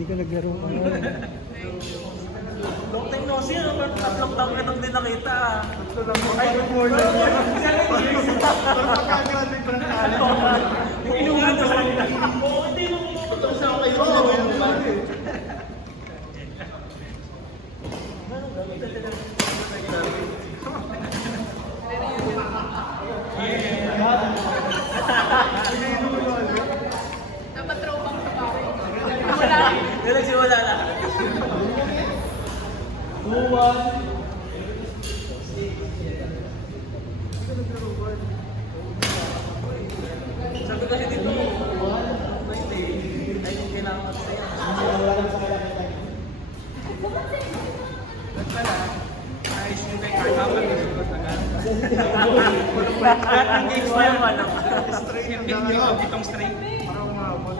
Hindi ka naglaro ka na. Long time no see, ano? Pero tatlong taon ka nang din nakita. Ay, good morning. Pagkakagraduate pa ng college. Yung inuulan mo sa kanila. Oo, hindi mo Ito sa kayo. Oo. Dapat throwback sa bahay. Wala. Yung nagsimula na. Sabi kasi dito, ay kung kailangan ko sa'yo. Ba't pala? Ayos yung kay Carl Papa. Lahat ng games na yung ano. Straight lang. Itong straight. Parang umabot.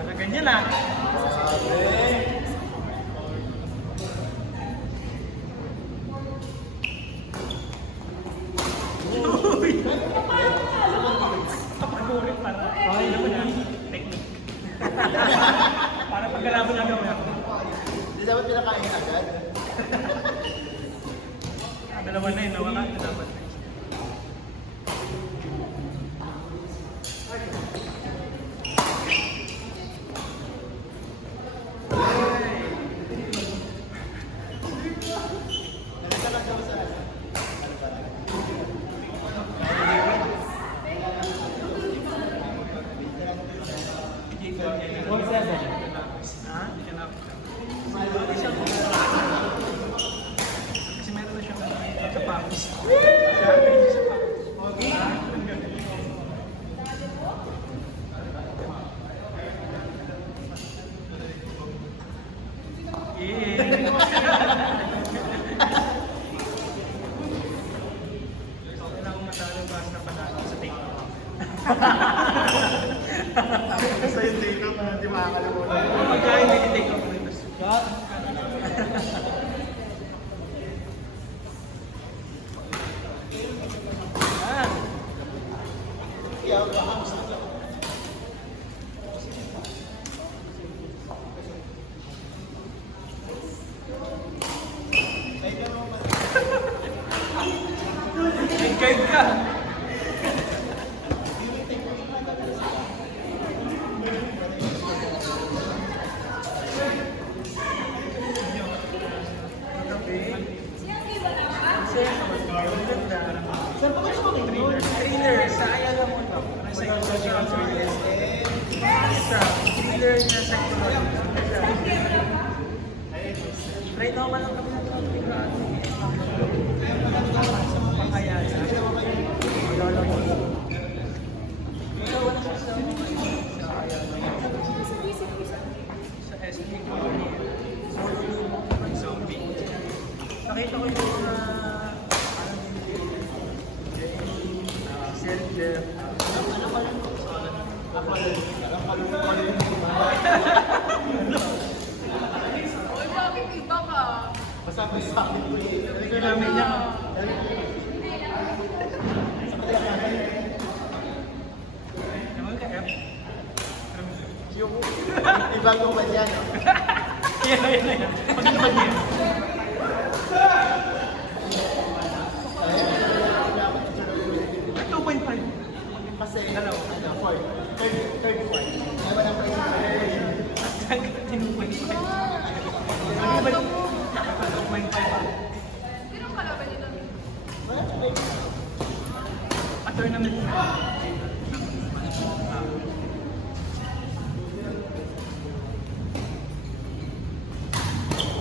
Wala ganyan ah. Kapagurit para. Ay, naman yung technique. Para pagkalaban na gawin ako. Hindi dapat pinakain agad. Dalawa na yun, nawala. Dapat. Kasi meron na siyang kapapis. Kailangan matalo basta panalo sa TikTok. Sa yung take up, hindi makakalimutan. Pagkain may TikTok rin. Guide ka. Thriller sa Ayala mo no. Psychological thrillers thriller na psychological. Right now man lang kami nagtatrabaho. Pangayala. Wala mo. Wala siya sa Ayala. Sa SB ko. Zombie. Nakita ko yung self-care. Uy, bakit iba ka? Basta-basta. Hindi namin niya. Naman ka, F. Yung ibang naman yan. Yan. Pag naman yan. Ay, 2.5. Kasi, Dalawa. third point. Ay, walang price. Saan ka 2.5? Ano mo? 2.5. Sinong kalaban niyo doon? Tournament na.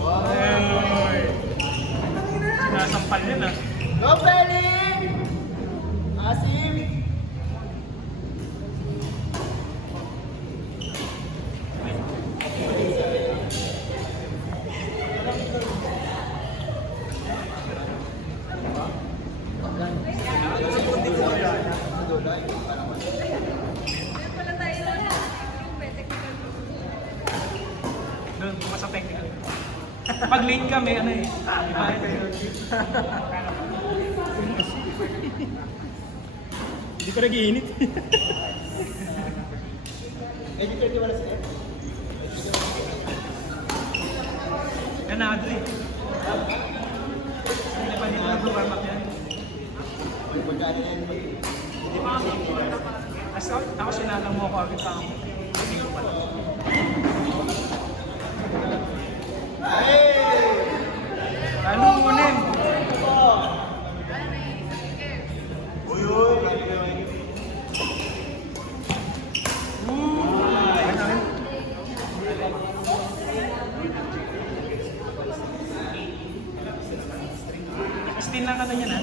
Ay. Sinasampal yun ah. Go, Belly! Asim! Ang Pag late kami, ano eh. Hindi ko nag-iinit. Educate wala sila. Ganado eh. Hindi pa nila nag-warm up yan. May pagkain yan. Ako sinalang mo ako agad pa ako. Hindi ko pala. Talunin! Uy, uy. Steam lang ka na yan ha.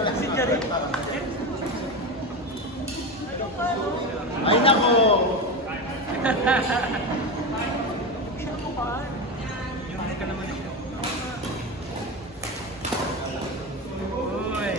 Si Jerry. Ay nako! Yung ka naman siya. Uy.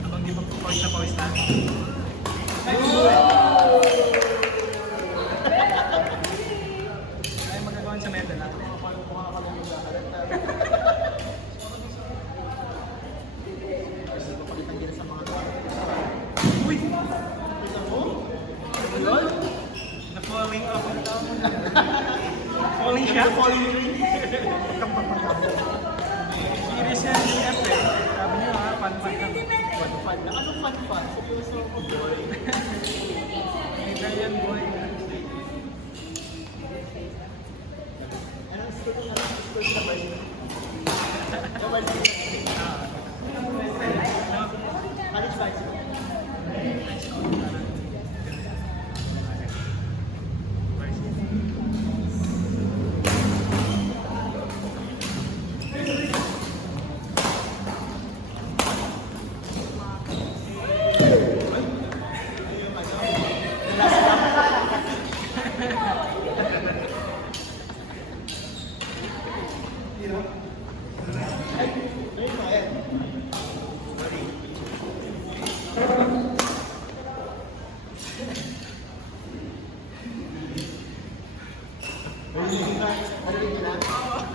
Abang di ba pawis na pawis na? Ay, magagawan sa medal ha? Uy! Na-falling off ang tao mo. Falling siya? Serious yan yung F eh. Sabi niyo ha, fun-fun lang. Fun na. Ano fun fun? Seryoso ako, boy. Yan boy. Anong school na ba yun? College bicycle.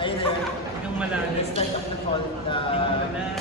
Ayun na yun. Yung malalim. Start of the fall. Yung malalim.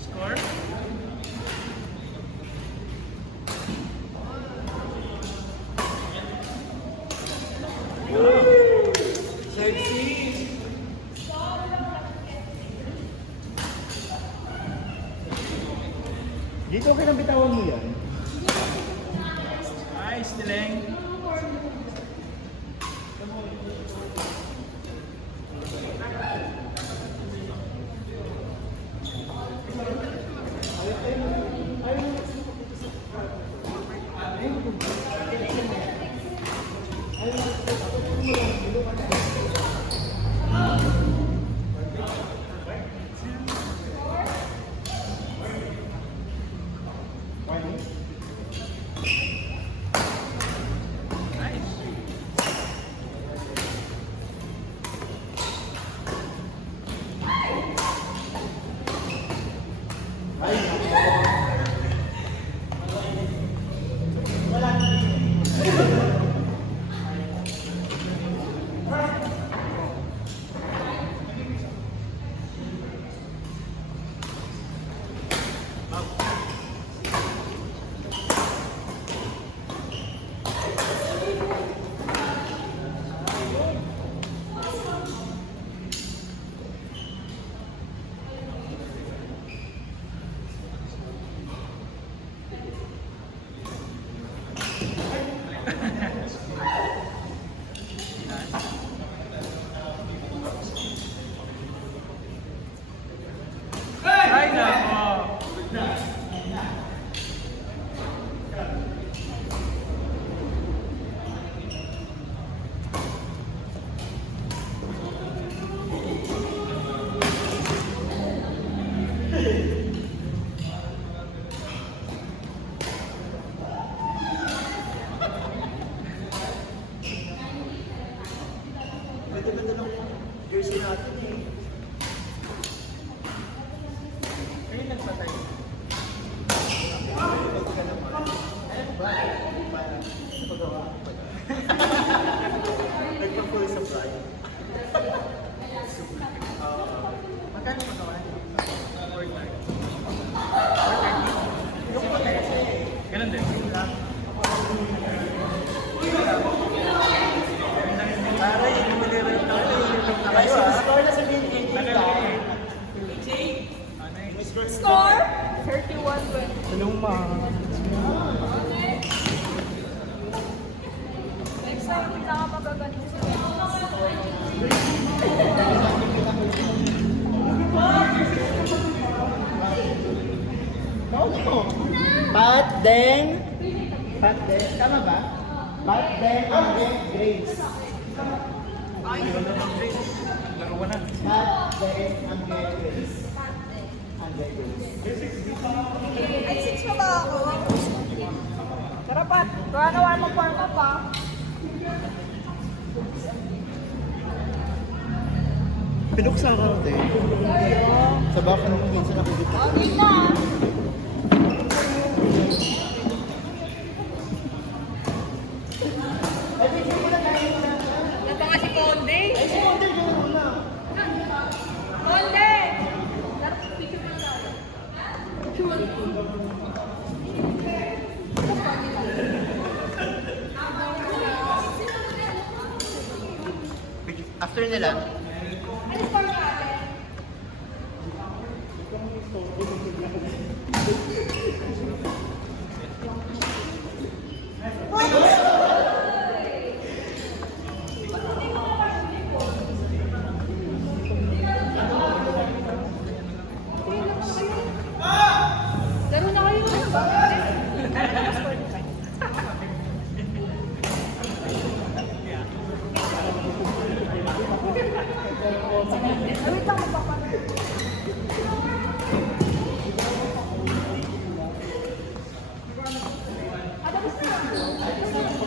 Score? Sexy! Dito okay nang bitawan mo yan. Nice, Dileng. Ayun, 31-20. Tulong ma. Next time, hindi na ka magaganito sa Pat, then, tama ba? Pat, then, and then, Grace. Laro na. Pat, then, and then, Grace. And then, Grace. Ay, 6 pa ba ako? Karapat, kaya nawa mag-warm up pa. Pinuksa ka natin. Sa baka naman minsan nakikita. Okay na. Ano pa nga si Conde? Ay, si Wonder, gano'n muna. Conde! Picture pa na tayo. After nila. Ano pa nga ate? Laro na kayo ano ba? Wait lang, magpapalit. Ada basta.